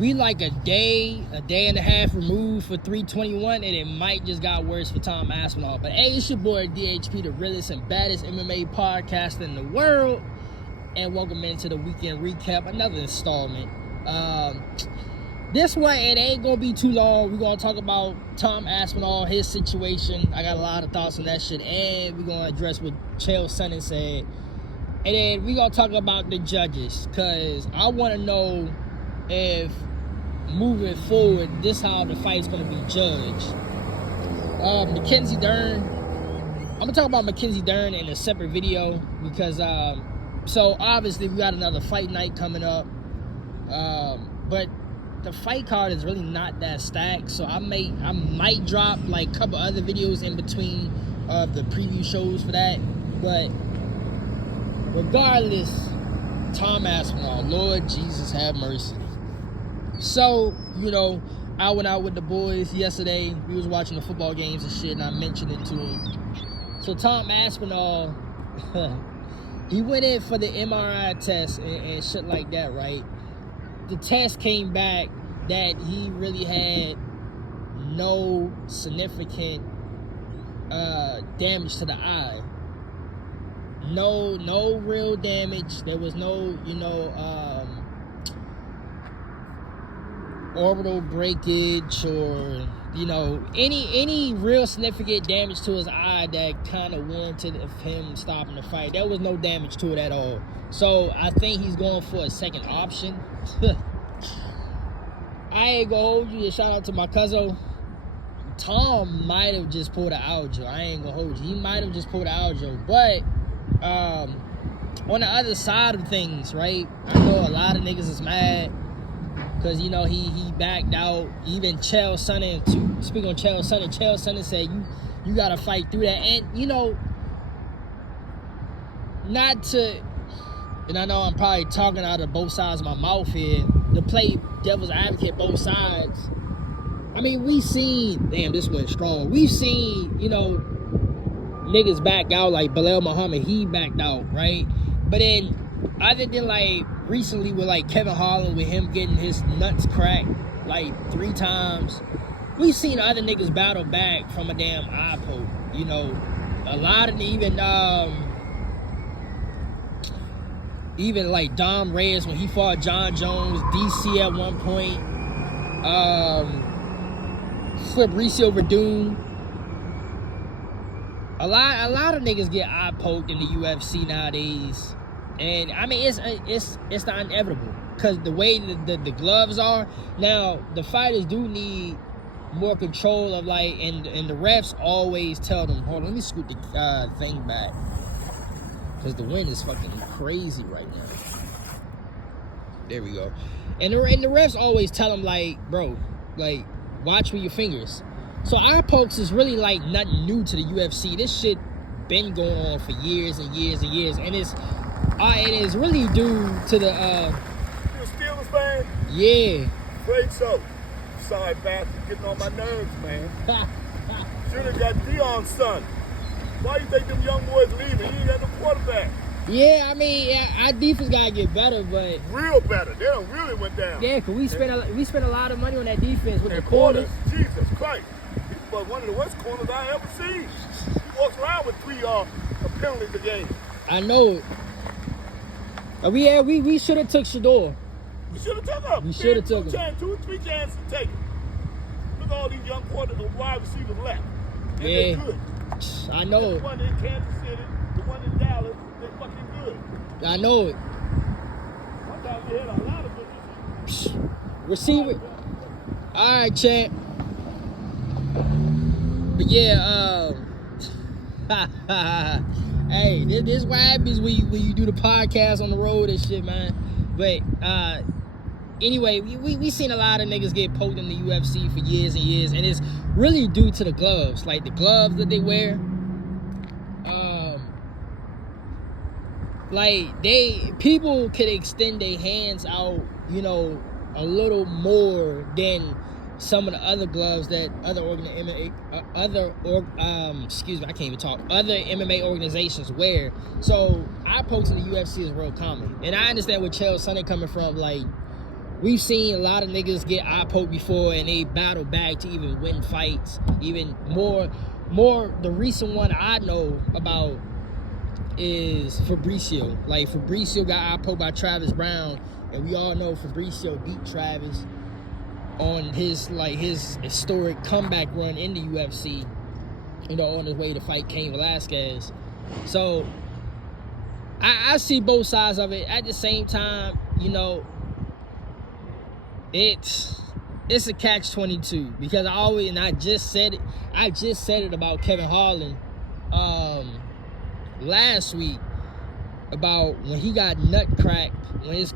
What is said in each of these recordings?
we like a day and a half removed for 321, and it might just got worse for Tom Aspinall. But hey, it's your boy DHP, the realest and baddest MMA podcaster in the world, and welcome into the weekend recap, another installment. This one, it ain't gonna be too long. We're gonna talk about Tom Aspinall, his situation. I got a lot of thoughts on that shit, and we're gonna address what Chael Sonnen said. And then we're gonna talk about the judges, because I want to know if moving forward, this how the fight's gonna be judged. Mackenzie Dern, I'm gonna talk about Mackenzie Dern in a separate video, because so obviously we got another fight night coming up, but the fight card is really not that stacked, so I might drop like a couple other videos in between of the preview shows for that. But regardless, Tom Aspinall, Lord Jesus have mercy. So, you know, I went out with the boys yesterday. We was watching the football games and shit, and I mentioned it to him. So Tom Aspinall, he went in for the MRI test and shit like that, right? The test came back that he really had no significant damage to the eye. No real damage. There was no, orbital breakage or, any real significant damage to his eye that kind of warranted of him stopping the fight. There was no damage to it at all. So I think he's going for a second option. I ain't gonna hold you. Shout out to my cousin. Tom might have just pulled an aljo. I ain't gonna hold you. He might have just pulled an aljo. But on the other side of things, right? I know a lot of niggas is mad because he backed out. Even Chael Sonnen, to speak on Chael Sonnen said you gotta fight through that. And and I know I'm probably talking out of both sides of my mouth here, to play devil's advocate both sides. I mean, we seen, damn, this went strong. We've seen, niggas back out, like Bilal Muhammad, he backed out, right? But then, other than like recently with like Kevin Holland, with him getting his nuts cracked like 3 times, we've seen other niggas battle back from a damn eye poke. A lot of even like Dom Reyes when he fought John Jones, DC at one point, Fabricio Verdun. A lot of niggas get eye poked in the UFC nowadays, and I mean it's not inevitable because the way the gloves are now. The fighters do need more control of and the refs always tell them, hold on, let me scoot the thing back because the wind is fucking crazy right now. There we go. And the refs always tell them bro, watch with your fingers. So eye pokes is really nothing new to the UFC. This shit been going on for years and years and years, and it is really due to the You a Steelers fan? Yeah. Great so. Sorry, bastard, getting on my nerves, man. Should have got Deion's son. Why you think them young boys leaving? He ain't got no quarterback. Yeah, I mean, our defense gotta get better, but real better. They done really went down. Yeah, cause we spent a lot of money on that defense with the corners. Jesus Christ. But one of the worst corners I ever seen. He walks around with 3 penalties a game. I know it. We should have took Shador. We should have took him. We should have took him. 2 or 3 chances to take him. Look at all these young wide receivers left. And yeah. they're good. I know. The one in Kansas City, the one in Dallas, they're fucking good. I know it. Sometimes we had a lot of good receiver. All right, champ. But yeah, hey, this what happens when you do the podcast on the road and shit, man. But anyway, we seen a lot of niggas get poked in the UFC for years and years, and it's really due to the gloves, like the gloves that they wear. People could extend their hands out, a little more than some of the other gloves that other MMA organizations wear. So eye pokes in the UFC is real common, and I understand where Chael Sonnen coming from. we've seen a lot of niggas get eye poked before and they battle back to even win fights. Even more, the recent one I know about is Fabricio. Like, Fabricio got eye poked by Travis Brown, and we all know Fabricio beat Travis on his historic comeback run in the UFC, you know, on his way to fight Cain Velasquez. So I see both sides of it. At the same time, you know, it's a catch-22, because I just said it about Kevin Harlan last week, about when he got nut cracked, when his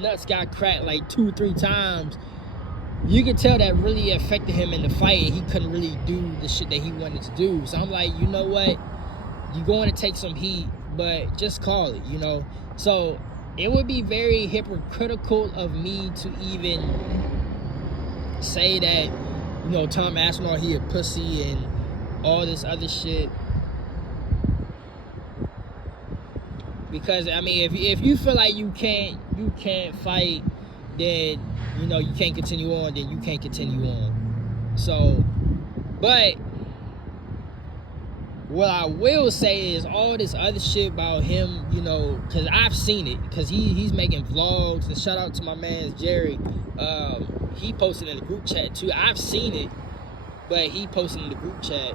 nuts got cracked like 2-3 times. You could tell that really affected him in the fight, and he couldn't really do the shit that he wanted to do. So I'm like, you know what? You're going to take some heat, but just call it, you know? So it would be very hypocritical of me to even say that, you know, Tom Aspinall, he a pussy and all this other shit. Because, I mean, if you feel like you can't fight, then, you know, you can't continue on, then you can't continue on. So, but what I will say is all this other shit about him, you know, because I've seen it, because he's making vlogs, and shout out to my man Jerry. He posted in the group chat too. I've seen it, but he posted in the group chat.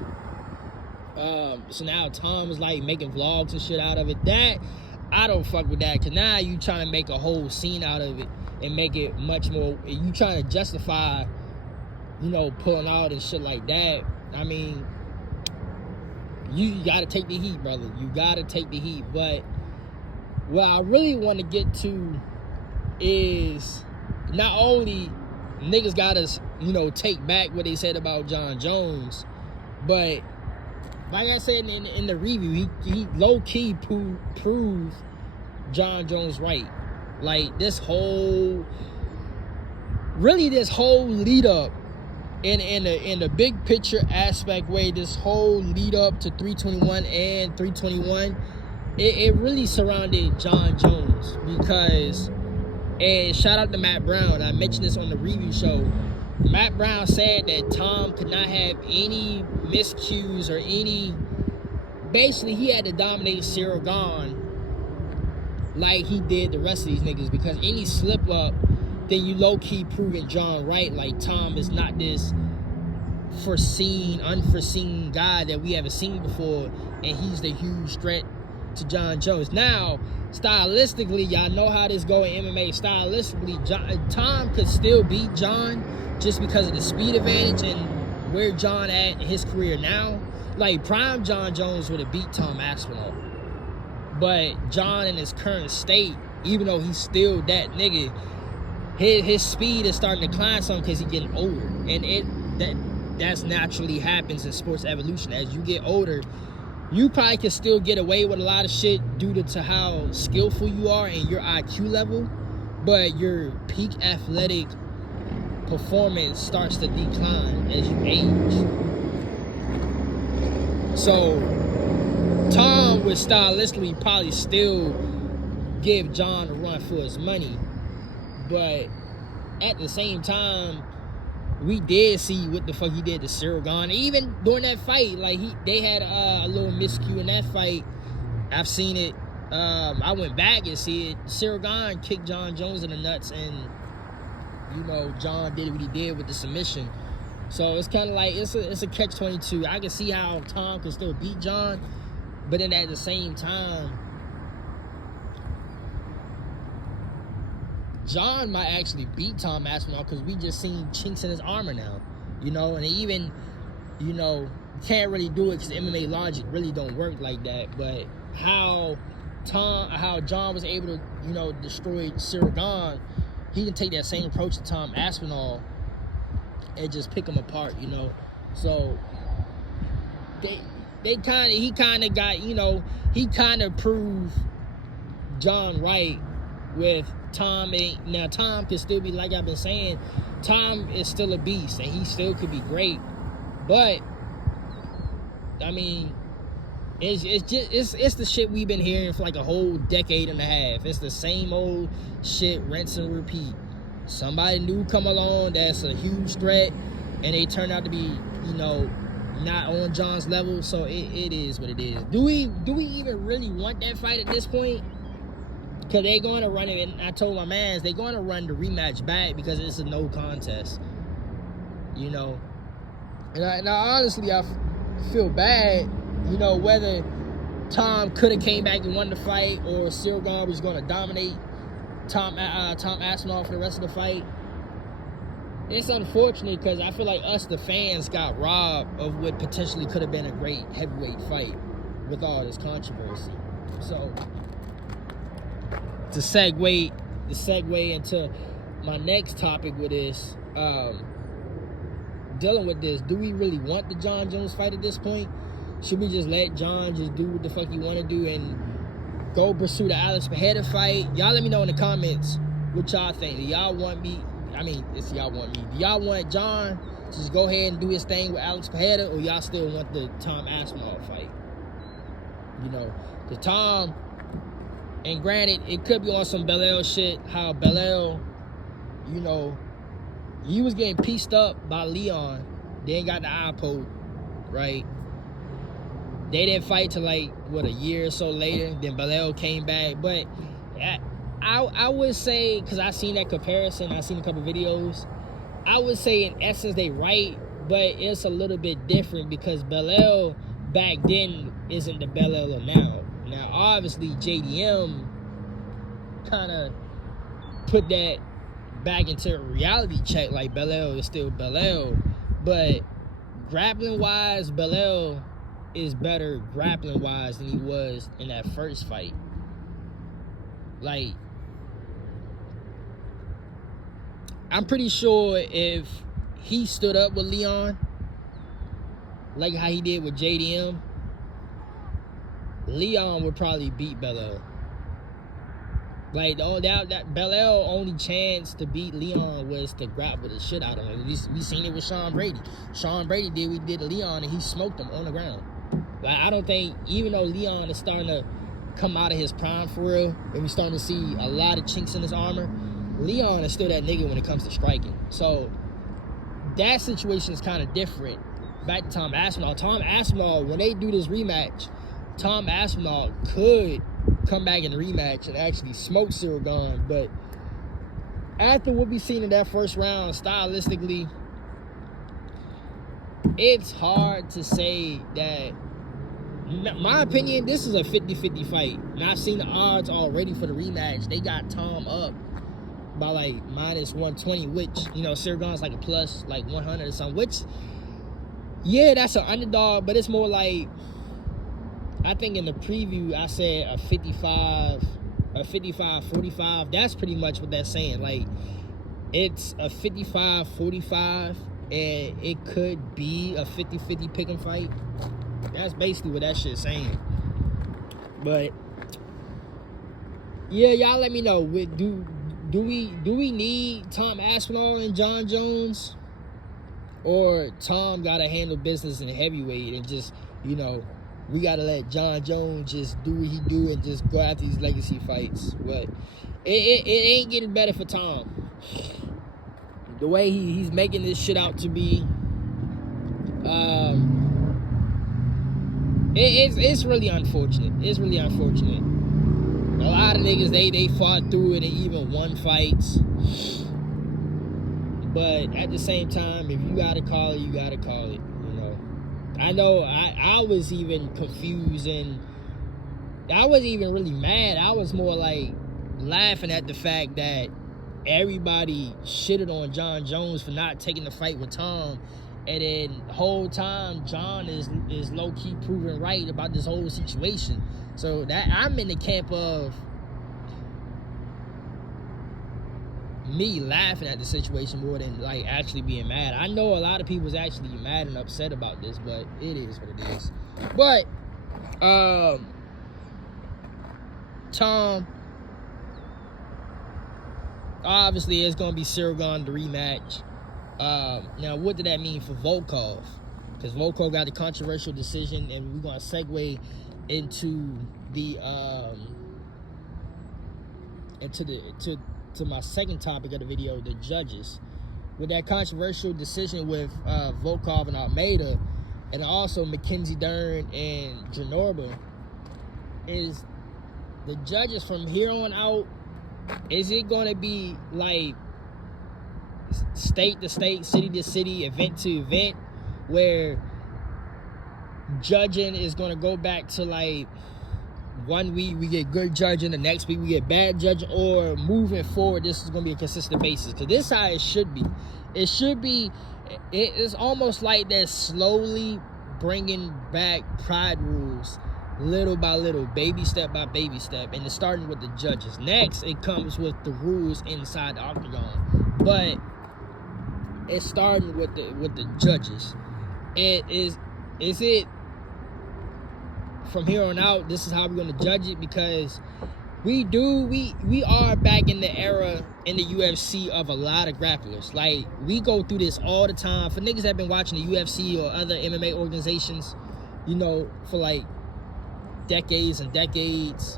So now Tom is like making vlogs and shit out of it. That, I don't fuck with that, because now you trying to make a whole scene out of it and make it much more, you trying to justify, you know, pulling out and shit like that. I mean, you gotta take the heat, brother. You gotta take the heat. But what I really want to get to is not only niggas gotta, you know, take back what they said about John Jones, but like I said in the review, he low-key proved John Jones right. Like, this whole lead up in the big picture aspect way, this whole lead up to 321 and 321, it really surrounded John Jones. Because, and shout out to Matt Brown, I mentioned this on the review show, Matt Brown said that Tom could not have any miscues or any, basically he had to dominate Cyril Gahn like he did the rest of these niggas, because any slip up, then you low-key proving John right. Like, Tom is not this unforeseen guy that we haven't seen before, and he's the huge threat to John Jones. Now, stylistically, y'all know how this go in MMA. Stylistically, Tom could still beat John just because of the speed advantage and where John at in his career now. Like, prime John Jones would have beat Tom Aspinall. But John in his current state, even though he's still that nigga, his speed is starting to decline some because he's getting older. And that's naturally happens in sports evolution. As you get older, you probably can still get away with a lot of shit due to how skillful you are and your IQ level, but your peak athletic performance starts to decline as you age. So Tom would stylistically probably still give John a run for his money, but at the same time, we did see what the fuck he did to Cyril Gahn. Even during that fight, like they had a little miscue in that fight. I've seen it. I went back and see it. Cyril Gahn kicked John Jones in the nuts, and you know John did what he did with the submission. So it's kind of like it's a catch-22. I can see how Tom can still beat John, but then at the same time, John might actually beat Tom Aspinall because we just seen chinks in his armor now, you know, and even, you know, can't really do it because MMA logic really don't work like that. But how John was able to, you know, destroy Cyril Gahn, he can take that same approach to Tom Aspinall and just pick him apart, you know. So he kind of got, you know, he kind of proved John right with Tom. Now Tom could still be, like I've been saying, Tom is still a beast and he still could be great, but I mean, it's the shit we've been hearing for like a whole decade and a half. It's the same old shit, rinse and repeat. somebody new come along that's a huge threat, and they turn out to be, not on John's level. So it is what it is. Do we even really want that fight at this point? Because they're going to run it, and I told my mans, they're going to run the rematch back because it's a no contest. And I honestly, I feel bad, whether Tom could have came back and won the fight, or Cyril Gane was going to dominate Tom Aspinall for the rest of the fight. It's unfortunate because I feel like us, the fans, got robbed of what potentially could have been a great heavyweight fight with all this controversy. So, to segue into my next topic with this, dealing with this, do we really want the Jon Jones fight at this point? Should we just let Jon just do what the fuck he want to do and go pursue the Alex Pereira fight? Y'all let me know in the comments what y'all think. Do y'all want me? Do y'all want Jon to just go ahead and do his thing with Alex Pereira, or y'all still want the Tom Aspinall fight? The Tom, and granted, it could be on some Belair shit, how Belair, he was getting pieced up by Leon, then got the eye poke, right? They didn't fight till a year or so later. Then Belair came back. But I would say, because I seen that comparison, I seen a couple videos, I would say in essence they right, but it's a little bit different because Belair back then isn't the Belair of now. Now, obviously, JDM kind of put that back into a reality check, like Belair is still Belair. But grappling-wise, Belair is better grappling-wise than he was in that first fight. I'm pretty sure if he stood up with Leon, like how he did with JDM, Leon would probably beat Belair. That Belair only chance to beat Leon was to grapple the shit out of him. We seen it with Sean Brady. Sean Brady did what he did to Leon, and he smoked him on the ground. I don't think, even though Leon is starting to come out of his prime for real, and we're starting to see a lot of chinks in his armor, Leon is still that nigga when it comes to striking. So that situation is kind of different. Back to Tom Aspinall. Tom Aspinall, when they do this rematch, Tom Aspinall could come back in the rematch and actually smoke Cyril Gane. But after what we seen in that first round, stylistically, it's hard to say that. In my opinion, this is a 50-50 fight. And I've seen the odds already for the rematch. They got Tom up by minus 120, which, Cyril Gane's a plus 100 or something. Which, yeah, that's an underdog, but it's more I think in the preview, I said a 55-45. That's pretty much what that's saying. It's a 55-45, and it could be a 50-50 pick and fight. That's basically what that shit's saying. But, yeah, y'all let me know. Do we need Tom Aspinall and Jon Jones? Or Tom got to handle business in heavyweight and just, we got to let Jon Jones just do what he do and just go after these legacy fights. But it ain't getting better for Tom. The way he's making this shit out to be, it's really unfortunate. It's really unfortunate. A lot of niggas, they fought through it and even won fights. But at the same time, if you gotta call it, you gotta call it. I know I was even confused, and I wasn't even really mad. I was more laughing at the fact that everybody shitted on Jon Jones for not taking the fight with Tom, and then the whole time Jon is low-key proven right about this whole situation. So that I'm in the camp of me laughing at the situation more than actually being mad. I know a lot of people is actually mad and upset about this, but it is what it is. But Tom, obviously it's gonna be Cyril Gane the rematch. Now what did that mean for Volkov? Because Volkov got the controversial decision, and we're gonna segue into the to my second topic of the video, the judges. With that controversial decision with Volkov and Almeida, and also Mackenzie Dern and Janorba, is the judges from here on out, is it going to be like state to state, city to city, event to event, where judging is going to go back to like 1 week we get good judging, the next week we get bad judging, or moving forward this is going to be a consistent basis? Because this is how it should be. It should be, it's almost like they're slowly bringing back pride rules little by little, baby step by baby step, and it's starting with the judges. Next it comes with the rules inside the octagon, but it's starting with the judges. Is it from here on out, this is how we're going to judge it? Because we are back in the era in the UFC of a lot of grapplers. Like, we go through this all the time. For niggas that have been watching the UFC or other MMA organizations, you know, for like decades and decades,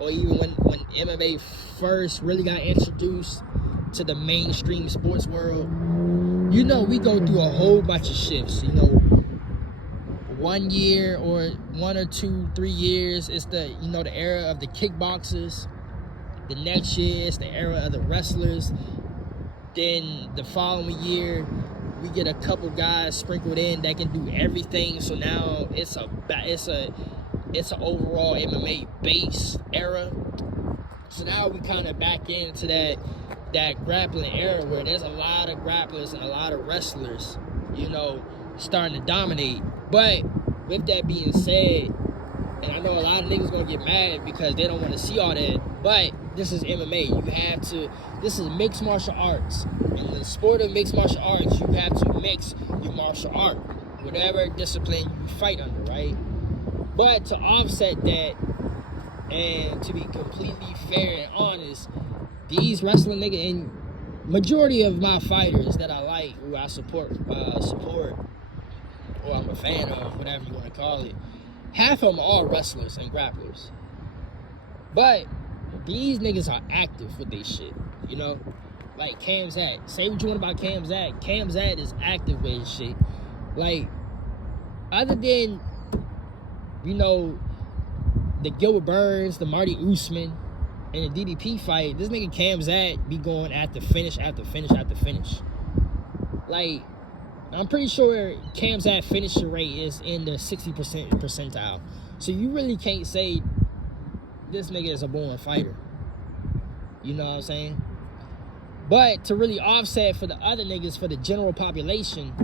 or even when MMA first really got introduced to the mainstream sports world, you know, we go through a whole bunch of shifts. You know, 1 year or 1 or 2, 3 years, it's the, you know, the era of the kickboxers. The next year, it's the era of the wrestlers. Then the following year, we get a couple guys sprinkled in that can do everything. So now it's an overall MMA base era. So now we kind of back into that grappling era where there's a lot of grapplers and a lot of wrestlers, you know, starting to dominate. But with that being said, and I know a lot of niggas gonna get mad because they don't want to see all that, but this is MMA. This is mixed martial arts. In the sport of mixed martial arts, you have to mix your martial art, whatever discipline you fight under, right? But to offset that, and to be completely fair and honest, these wrestling niggas, and majority of my fighters that I like, who I support, or I'm a fan of, whatever you want to call it, half of them are wrestlers and grapplers. But these niggas are active with their shit, you know? Like Cam Zad. Say what you want about Cam Zad. Cam Zad is active with his shit. Like, other than, you know, the Gilbert Burns, the Marty Usman, and the DDP fight, this nigga Cam Zad be going after finish after finish after finish. Like, I'm pretty sure Cam Zad finisher rate is in the 60% percentile. So you really can't say this nigga is a born fighter. You know what I'm saying? But to really offset for the other niggas, for the general population,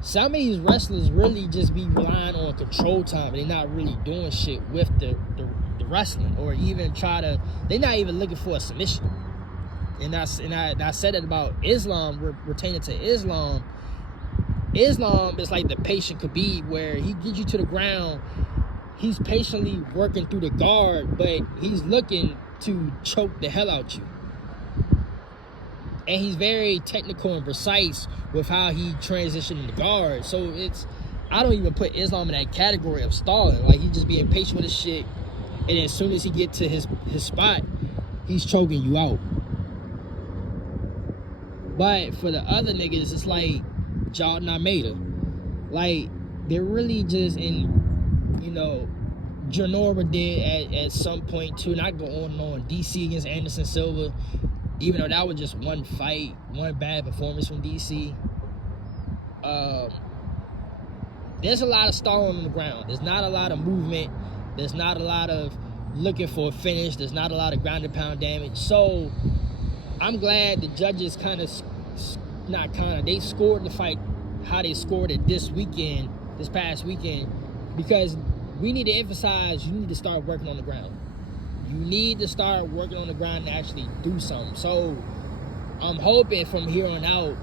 some of these wrestlers really just be relying on control time. They're not really doing shit with the wrestling, or even they're not even looking for a submission. And I said it about Islam, pertaining to Islam. Islam is like the patient Khabib, where he gets you to the ground, he's patiently working through the guard, but he's looking to choke the hell out you. And he's very technical and precise with how he transitioned the guard. So I don't even put Islam in that category of stalling. Like, he just being patient with his shit, and as soon as he get to his spot, he's choking you out. But for the other niggas, it's like Jordan Almeida. Like, they're really just in, you know, Janorba did at some point too, not go on and on. DC against Anderson Silva, even though that was just one fight, one bad performance from DC. There's a lot of stalling on the ground. There's not a lot of movement. There's not a lot of looking for a finish. There's not a lot of ground and pound damage. So I'm glad the judges they scored the fight how they scored it this past weekend, because we need to emphasize, you need to start working on the ground. You need to start working on the ground and actually do something. So I'm hoping from here on out,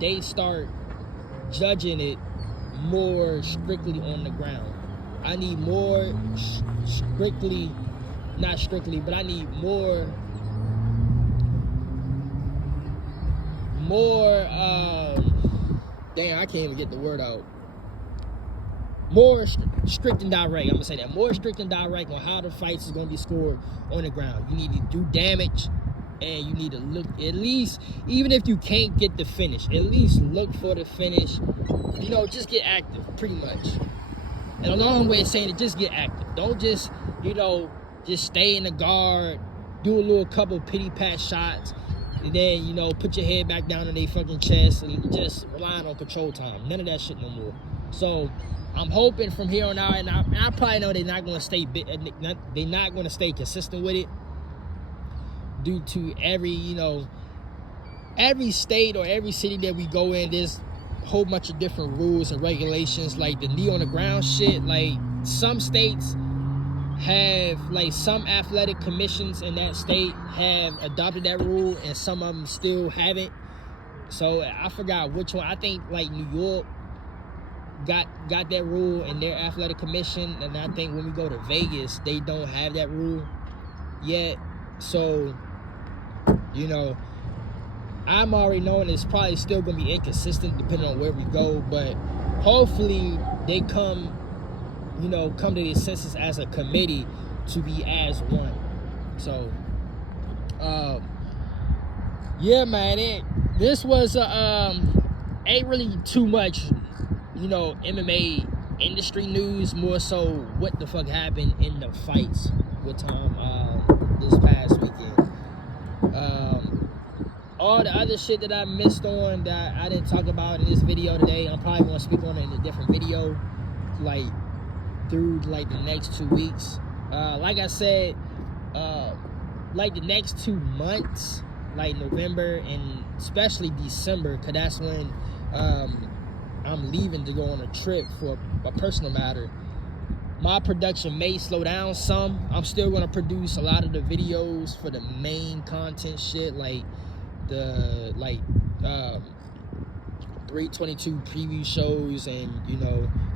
they start judging it more strictly on the ground. I need more not strictly, but I need more damn, I can't even get the word out. More strict and direct. I'm gonna say that. More strict and direct on how the fights is gonna be scored on the ground. You need to do damage and you need to look, at least, even if you can't get the finish, at least look for the finish. You know, just get active, pretty much. And a long way of saying it, just get active. Don't just, you know, just stay in the guard, do a little couple pity pat shots, and then, you know, put your head back down on their fucking chest and just relying on control time. None of that shit no more. So I'm hoping from here on out, and I probably know they're not going to stay consistent with it due to every state or every city that we go in, there's a whole bunch of different rules and regulations. Like the knee on the ground shit, like some states have, like some athletic commissions in that state have adopted that rule, and some of them still haven't. So I forgot which one. I think like New York got that rule in their athletic commission, and I think when we go to Vegas, they don't have that rule yet. So, you know, I'm already knowing it's probably still gonna be inconsistent depending on where we go, but hopefully they come to their senses as a committee to be as one. So, yeah, man, this was ain't really too much, MMA industry news, more so what the fuck happened in the fights with Tom this past weekend. All the other shit that I missed on that I didn't talk about in this video today, I'm probably gonna speak on it in a different video, like through like the next 2 weeks. Like I said, like the next 2 months, like November and especially December, cause that's when I'm leaving to go on a trip for a personal matter. My production may slow down some. I'm still gonna produce a lot of the videos for the main content shit, like the 322 preview shows and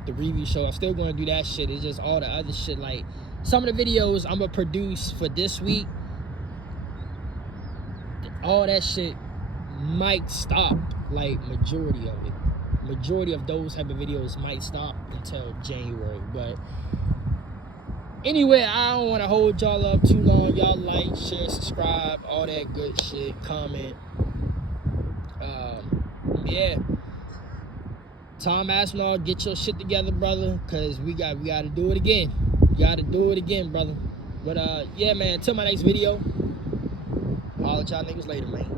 the review show. I'm still gonna do that shit. It's just all the other shit, like some of the videos I'm gonna produce for this week, all that shit might stop, like majority of those type of videos might stop until January. But anyway, I don't want to hold y'all up too long. Y'all like, share, subscribe, all that good shit, comment. Yeah, Tom Aspinall, get your shit together, brother, cause we gotta do it again. Gotta do it again, brother. But yeah, man, till my next video, holla at y'all niggas later, man.